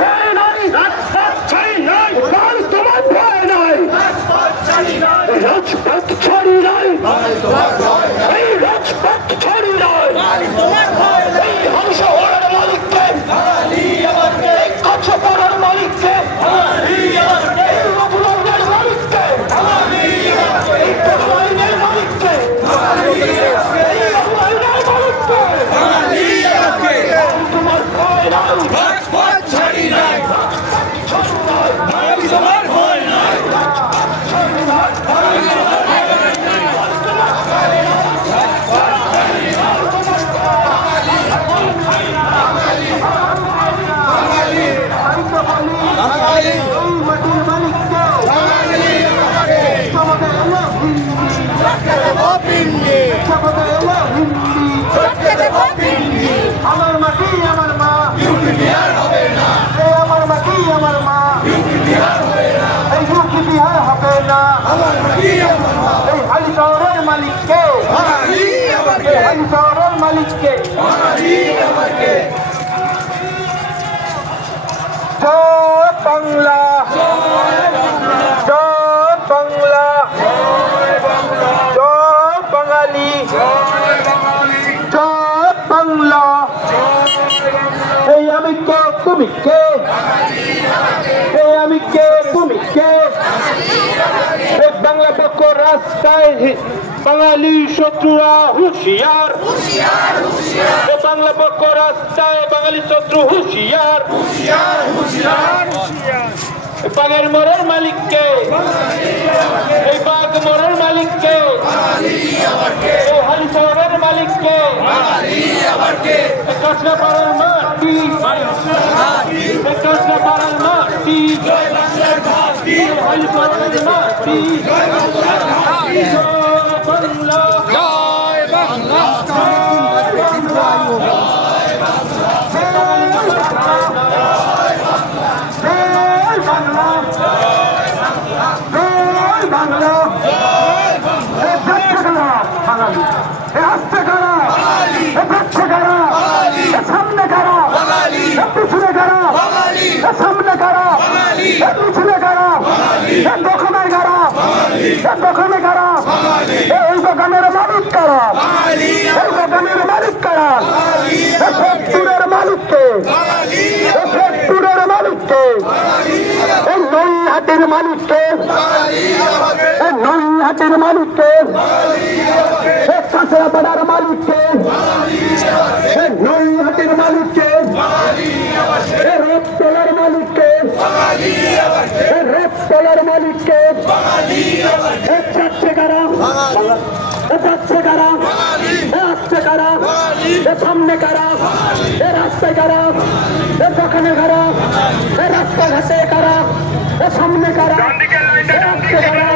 ভয় নাই, রাজপথ ছাড়ি নাই, তোমার ভয় নাই, রাজপথ ছাড়ি নাই, এই রাজপথ ছাড়ি নাই, এই ধ্বংস হওয়ার মালিককে, এই কাছে পড়ার মালিককে, এই অপরাধের মালিককে, এই প্রমাণের মালিককে, এই অপরাধের মালিককে তোমার ভয় নাই, রাজপথ ছাড়ি নাই, তোমার ভয় নাই, আমার মাটি আমার মা, হবে না, আমার মাটি আমার মা, হবে না, এই ইউপি বিহার হবে না, আমার মাটি আমার মা, এই হালি শহরের মালিককে, বাঙালি আমাকে, এই হালি শহরের মালিককে বাঙালি আমাকে, জয় বাংলা, জয় বাংলা, জয় বাঙালি, জয় বাংলা, এই আমি কে তুমি কে, এই আমি কে তুমি কে, এই বাংলা পক্ষ রাস্তায় বাঙালি শত্রুরা হুঁশিয়ার, এই বাংলা পক্ষ রাস্তায় বাঙালি শত্রু হুঁশিয়ার, বাঘের মরের মালিককে, এই বাঘ মরের মালিককে, এই হালি শহরের মালিককে, কাঁচরা পাড়ার মাটি, কাঁচরা পাড়ার মাটি, হালি শহরের মাটি, বাংলা, জয় বাংলা, রাস্তা কারা, পেছনে কারা, সামনে কারা, পিছনে কারা, সামনে কারা, পিছনে কারা, দোকানে কারা, দোকানে কারা, এই দোকানের মালিক কারা, এই দোকানের মালিক কারা, ফ্যাক্টরির মালিককে, ফ্যাক্টরির মালিককে, এই নৈহাটির মালিককে, এই নৈহাটির মালিককে, কাঁচরা পাড়ার মালিককে, নৈহাটির মালিককে, রথতলার মালিককে, রথতলার মালিককে, যাচ্ছে কারা, যাচ্ছে কারা, আসছে কারা, সামনে কারা, রাস্তায় কারা, দোকানে কারা, রাস্তাঘাটে কারা, সামনে কারা।